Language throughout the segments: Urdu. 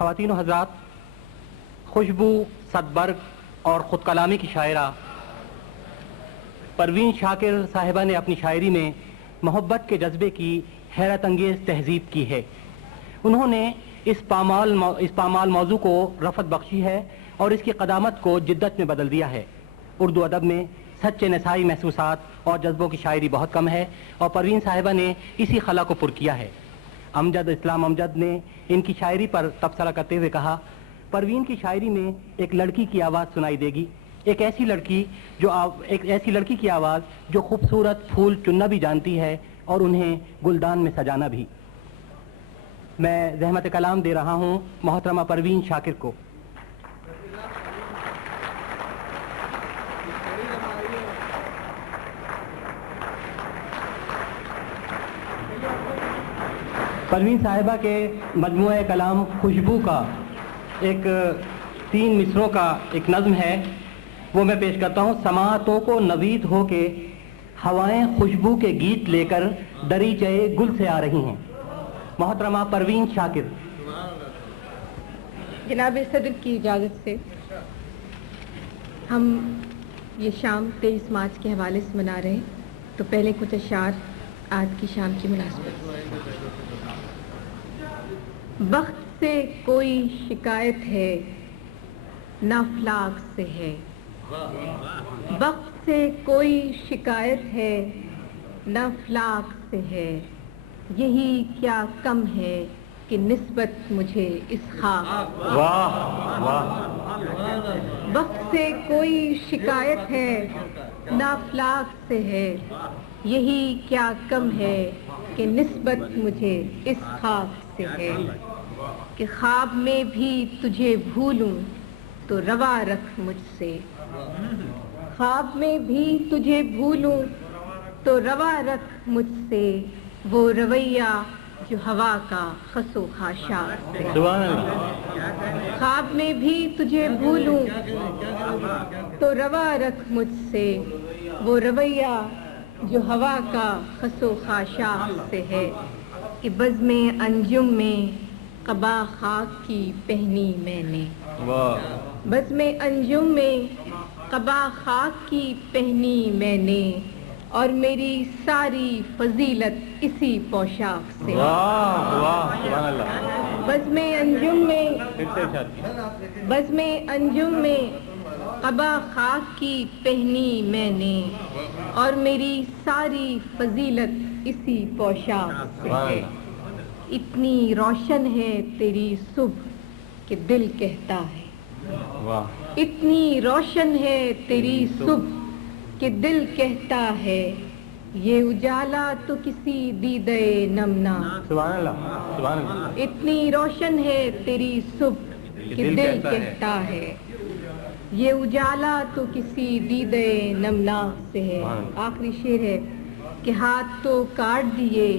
خواتین و حضرات، خوشبو صدبرگ اور خود کلامی کی شاعرہ پروین شاکر صاحبہ نے اپنی شاعری میں محبت کے جذبے کی حیرت انگیز تہذیب کی ہے۔ انہوں نے اس پامال موضوع کو رفعت بخشی ہے اور اس کی قدامت کو جدت میں بدل دیا ہے۔ اردو ادب میں سچے نسائی محسوسات اور جذبوں کی شاعری بہت کم ہے اور پروین صاحبہ نے اسی خلا کو پر کیا ہے۔ امجد اسلام امجد نے ان کی شاعری پر تبصرہ کرتے ہوئے کہا، پروین کی شاعری میں ایک لڑکی کی آواز سنائی دے گی، ایک ایسی لڑکی کی آواز جو خوبصورت پھول چننا بھی جانتی ہے اور انہیں گلدان میں سجانا بھی۔ میں زحمت کلام دے رہا ہوں محترمہ پروین شاکر کو۔ پروین صاحبہ کے مجموعہ کلام خوشبو کا ایک 3 مصروں کا ایک نظم ہے، وہ میں پیش کرتا ہوں۔ سماعتوں کو نوید ہو کے ہوائیں خوشبو کے گیت لے کر دریچے گل سے آ رہی ہیں۔ محترمہ پروین شاکر۔ جناب صدر کی اجازت سے ہم یہ شام 23 مارچ کے حوالے سے منا رہے ہیں، تو پہلے کچھ اشعار آج کی شام کی مناسبت۔ وقت سے کوئی شکایت ہے نہ افلاک سے ہے، وقت سے کوئی شکایت ہے نہ افلاک سے ہے، یہی کیا کم ہے کہ نسبت مجھے اس خاک۔ وقت سے کوئی شکایت ہے نہ افلاک سے ہے، یہی کیا کم ہے کہ نسبت مجھے اس خاک سے ہے، کہ خواب میں بھی تجھے بھولوں تو روا رکھ مجھ سے، خواب میں بھی تجھے بھولوں تو روا رکھ مجھ سے، وہ رویہ جو ہوا کا خس و خاشاک سے۔ خواب میں بھی تجھے بھولوں تو روا رکھ مجھ سے، وہ رویہ جو ہوا کا خس و خاشاک سے ہے، کہ بزم انجم میں قبا خاک کی پہنی میں نے، بزم انجم میں قبا خاک کی پہنی میں نے، اور میری ساری فضیلت اسی پوشاک سے۔ بزم انجم میں قبا خاک کی پہنی میں نے، اور میری ساری فضیلت اسی پوشاک سے ہے، اتنی روشن ہے تیری صبح کہ دل کہتا ہے، اتنی روشن ہے تیری صبح کہ دل کہتا ہے، یہ اجالا تو کسی دیدے نمنا، اتنی روشن ہے تیری صبح کہ دل کہتا ہے، یہ اجالا تو کسی دیدے نمنا سے ہے۔ آخری شعر ہے کہ ہاتھ تو کاٹ دیے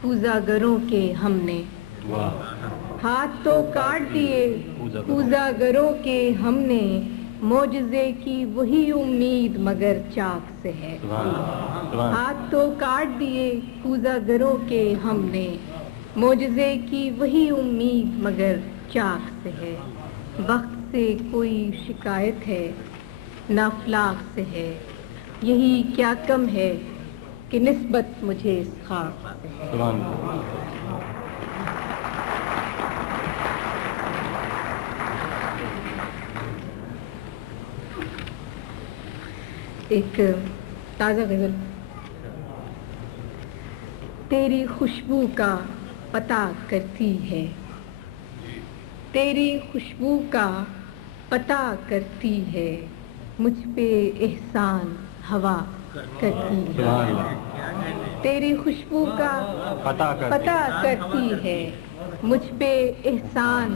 کوزہ گروں کے ہم نے، ہاتھ تو کاٹ دیے کوزہ گروں کے ہم نے، معجزے کی وہی امید مگر چاک سے ہے، ہاتھ تو کاٹ دیے کوزہ گروں کے ہم نے، معجزے کی وہی امید مگر چاک سے ہے، وقت سے کوئی شکایت ہے نہ افلاک سے ہے، یہی کیا کم ہے کہ نسبت مجھے اس خاک سے ہے۔ ایک تازہ غزل۔ تیری خوشبو کا پتہ کرتی ہے، تیری خوشبو کا پتہ کرتی ہے، مجھ پہ احسان ہوا کرتی ہے، تیری خوشبو کا پتہ کرتی ہے، مجھ پہ احسان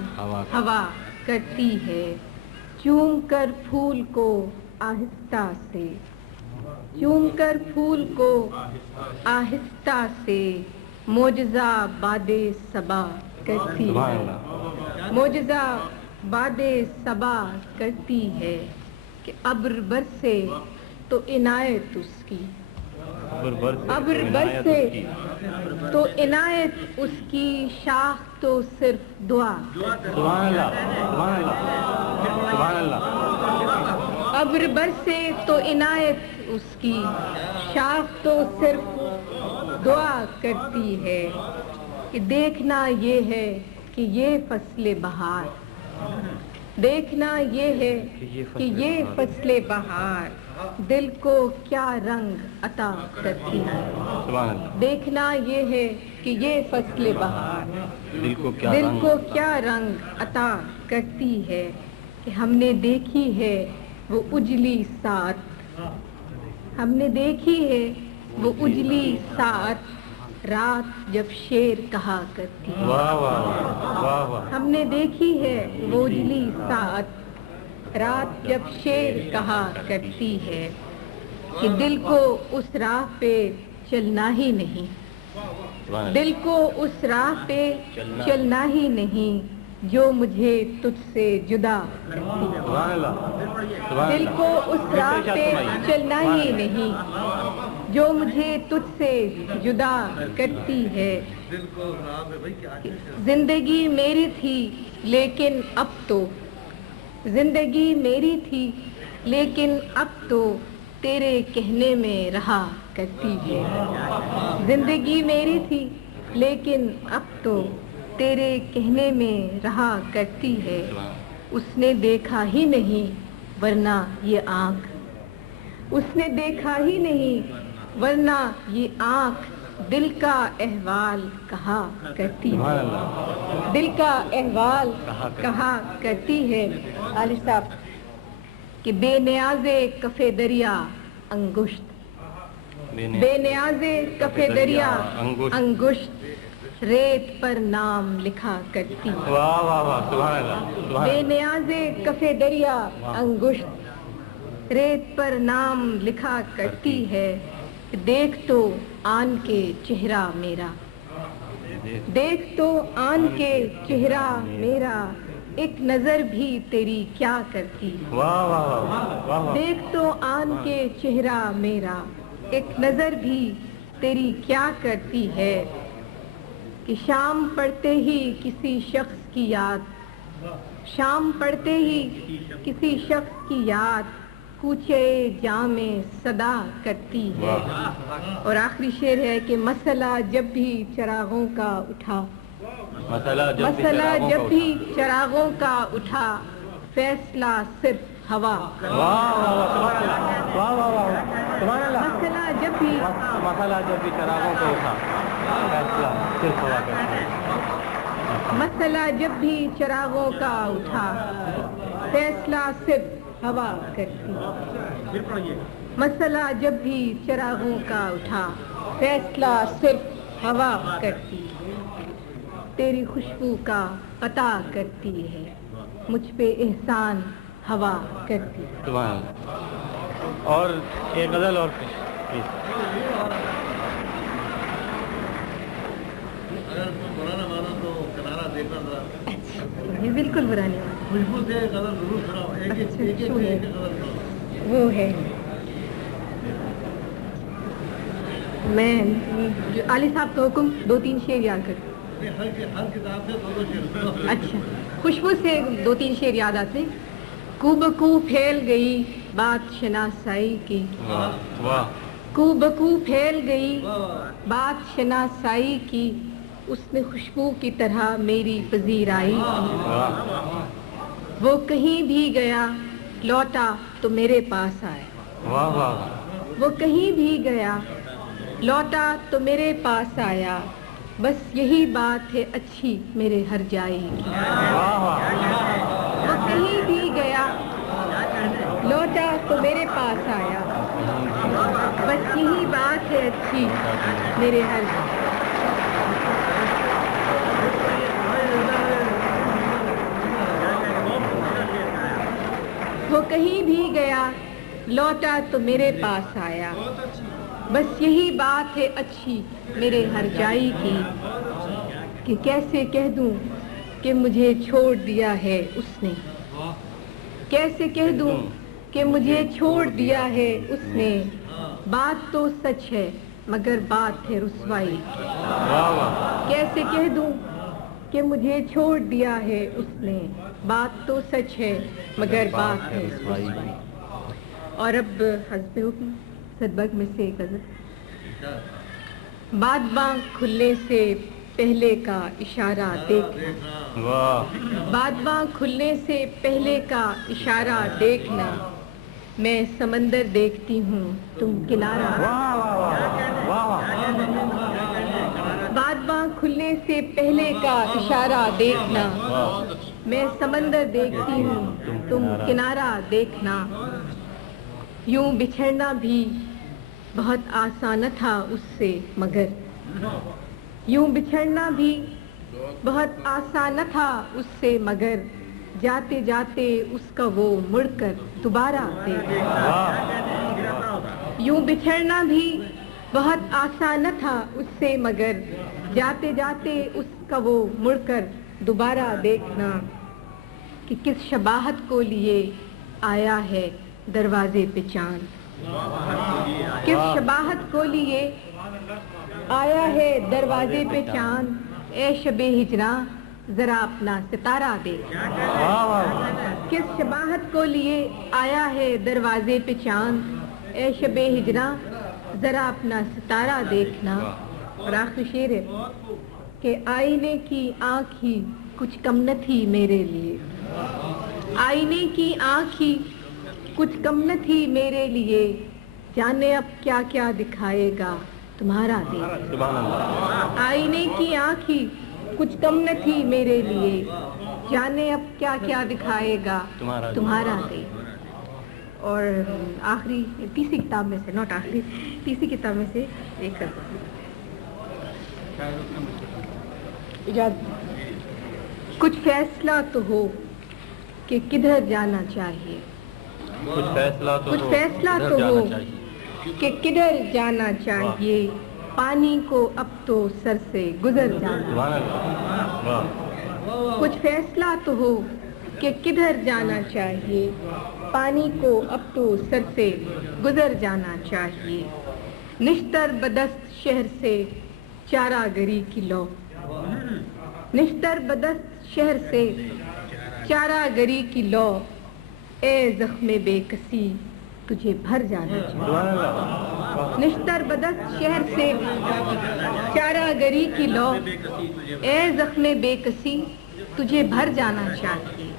ہوا کرتی ہے، چوم کر پھول کو آہستہ سے، چوم کر پھول کو آہستہ سے، معجزہ باد صبا کرتی ہے، معجزہ باد صبا کرتی ہے، کہ ابر برسے تو عنایت اس کی، ابر برسے تو عنایت اس کی، شاخ تو صرف دعا سبحان اللہ سبحان اللہ سبحان اللہ ابر برسے تو عنایت اس کی شاخ تو صرف دعا کرتی ہے کہ دیکھنا یہ ہے کہ یہ فصل بہار دیکھنا یہ ہے کہ یہ فصل بہار دل کو کیا رنگ عطا کرتی ہے سبحان اللہ دیکھنا یہ ہے کہ یہ فصل بہار دل کو کیا رنگ عطا کرتی ہے کہ ہم نے دیکھی ہے وہ اجلی ساعت ہم نے دیکھی ہے وہ اجلی ساعت رات جب شیر کہا کرتی ہے واہ واہ واہ واہ ہم نے دیکھی ہے وہ اجلی ساعت رات جب شیر کہا کرتی ہے کہ دل کو اس راہ پہ چلنا ہی نہیں دل کو اس راہ پہ چلنا ہی نہیں جو مجھے تجھ سے جدا کرتی ہے سبحان اللہ سبحان دل اللہ کو اس راہ پہ چلنا ہی نہیں جو مجھے تجھ سے جدا کرتی ہے زندگی میری تھی لیکن اب تو زندگی میری تھی لیکن اب تو تیرے کہنے میں رہا کرتی ہے زندگی میری تھی لیکن اب تو تیرے کہنے میں رہا کرتی ہے اس نے دیکھا ہی نہیں ورنہ یہ آنکھ اس نے دیکھا ہی نہیں ورنہ یہ آنکھ دل کا احوال کہا کرتی ہے دل کا احوال کہا کرتی ہے علی صاحب کہ بے نیاز کف دریا انگشت بے نیاز کف دریا انگشت ریت پر نام لکھا کرتی ہے واہ واہ واہ سبحان اللہ بے نیاز کف دریا انگشت ریت پر نام لکھا کرتی ہے دیکھ تو آن کے چہرہ میرا دیکھ تو آن کے چہرہ میرا ایک نظر بھی تیری کیا کرتی واہ واہ واہ دیکھ تو آن کے چہرہ میرا ایک نظر بھی تیری کیا کرتی ہے کہ شام پڑتے ہی کسی شخص کی یاد شام پڑتے ہی کسی شخص کی یاد کوچے جامے صدا کرتی ہے اور آخری شعر ہے کہ مسئلہ جب بھی چراغوں کا اٹھا مسئلہ جب بھی چراغوں کا اٹھا فیصلہ صرف ہوا مسئلہ جب بھی چراغوں کو اٹھا فیصلہ صرف ہوا کرتا ہے مسئلہ جب بھی چراغوں کا اٹھا فیصلہ صرف ہوا کرتی مسئلہ جب بھی چراغوں کا اٹھا فیصلہ صرف ہوا کرتی تیری خوشبو کا عطا کرتی ہے مجھ پہ احسان ہوا کرتی سبحان اللہ اور ایک غزل اور بالکل برا نہیں وہ ہے میں علی صاحب کا حکم 2-3 شعر یاد کر اچھا خوشبو سے 2-3 شعر یاد آتے کو بکو پھیل گئی بات شناسائی کی کو بکو پھیل گئی بات شناسائی کی اس نے خوشبو کی طرح میری پذیرائی کی وہ کہیں بھی گیا لوٹا تو میرے پاس آیا وہ کہیں بھی گیا لوٹا تو میرے پاس آیا بس یہی بات ہے اچھی میرے ہر جائی کی وہ کہیں بھی گیا لوٹا تو میرے پاس آیا بس یہی بات ہے اچھی میرے ہر وہ کہیں بھی گیا لوٹا تو میرے پاس آیا بس یہی بات ہے اچھی میرے ہر جائی کی کہ کیسے کہہ دوں کہ مجھے چھوڑ دیا ہے اس نے کیسے کہہ دوں کہ مجھے چھوڑ دیا ہے اس نے بات تو سچ ہے مگر بات ہے رسوائی کی کیسے کہہ دوں کہ مجھے چھوڑ دیا ہے اس نے، بات تو سچ ہے مگر بات ہے رسوائی۔ اور اب حسب صدبرگ میں سے ایک غزل۔ بادباں کھلنے سے پہلے کا اشارہ دیکھنا، بادباں کھلنے سے پہلے کا اشارہ دیکھنا، میں سمندر دیکھتی ہوں تم کنارہ۔ بادباں کھلنے سے پہلے کا اشارہ دیکھنا، میں سمندر دیکھتی ہوں تم کنارہ دیکھنا۔ یوں بچھڑنا بھی بہت آسان تھا اس سے مگر، یوں بچھڑنا بھی بہت آسان تھا اس سے مگر، جاتے جاتے اس کا وہ مڑ کر دوبارہ دیکھنا۔ یوں بچھڑنا بھی بہت آسان تھا اس سے مگر، جاتے جاتے اس کا وہ مڑ کر دوبارہ دیکھنا۔ کہ کس شباہت کو لیے آیا ہے دروازے پہ چاند، کس شباہت کو لیے آیا ہے دروازے پہ چاند، اے شب ہجراں ذرا اپنا ستارہ دیکھ۔ کس شباہت کو لیے آیا ہے دروازے پہ چاند، اے شب ہجراں ذرا اپنا ستارہ دیکھنا۔ اور آخری شعر ہے کہ آئینے کی آنکھ ہی کچھ کم نہ تھی میرے لیے، آئینے کی آنکھ ہی کچھ کم نہ تھی میرے لیے، جانے اب کیا کیا دکھائے گا تمہارا دیکھ۔ آئینے کی آنکھ ہی کچھ کم نہ تھی میرے لیے، جانے اب کیا کیا دکھائے گا تمہارا دیکھ۔ اور آخری تیسری کتاب میں سے، نوٹ آخری، تیسری کتاب میں سے ایک کچھ فیصلہ تو ہو کہ کدھر جانا چاہیے، کچھ فیصلہ تو ہو کہ کدھر جانا چاہیے، پانی کو اب تو سر سے گزر جانا۔ کچھ فیصلہ تو ہو کہ کدھر جانا چاہیے، پانی کو اب تو سر سے گزر جانا چاہیے۔ نشتر بدست شہر سے چارہ گری کی لو، نشتر بدست شہر سے چارہ گری کی لو، اے زخم بے کسی تجھے بھر جانا چاہیے۔ نشتر بدست شہر سے چارہ گری کی لو، اے زخم بے کسی تجھے بھر جانا چاہیے۔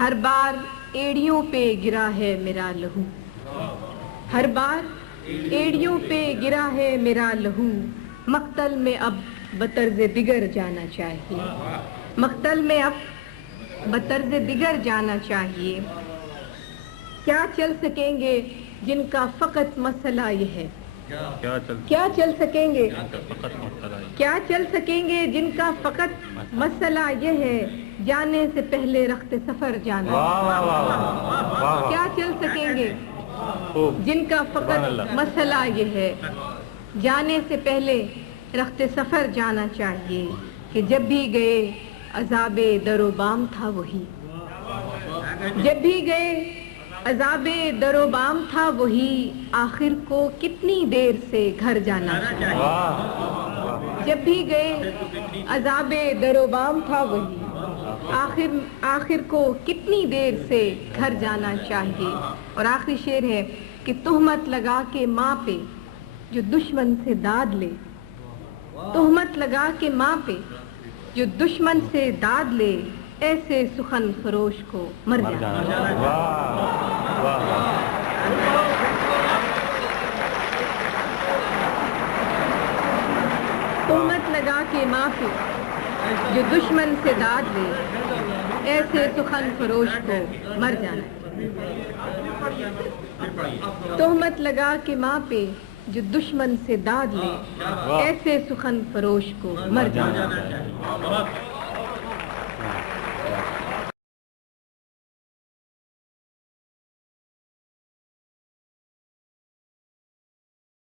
ہر بار ایڑیوں پہ گرا ہے میرا لہو، ہر بار ایڑیوں پہ گرا ہے میرا لہو، مقتل میں اب بطرز دیگر جانا چاہیے، مقتل میں اب بطرز دیگر جانا چاہیے۔ کیا چل سکیں گے جن کا فقط مسئلہ یہ ہے، کیا چل سکیں گے، کیا چل سکیں گے جن کا فقط مسئلہ یہ ہے، جانے سے پہلے رخت سفر جانا۔ کیا چل سکیں گے جن کا فقط مسئلہ یہ ہے، جانے سے پہلے رخت سفر جانا چاہیے۔ کہ جب بھی گئے عذاب در و بام تھا وہی، جب بھی گئے عذاب در و بام تھا وہی، آخر کو کتنی دیر سے گھر جانا چاہیے۔ جب بھی گئے عذاب در و بام تھا وہی، آخر کو کتنی دیر سے گھر جانا چاہیے۔ اور آخری شعر ہے کہ تہمت لگا کے ماں پہ جو دشمن سے داد لے، تہمت لگا کے ماں پہ جو دشمن سے داد لے، ایسے سخن فروش کو مر جانا۔ تہمت لگا کے ماں پہ جو دشمن سے داد لے، ایسے سخن فروش کو مر جانا۔ تہمت لگا کے ماں پہ جو دشمن سے داد لے، ایسے سخن فروش کو مر جانا۔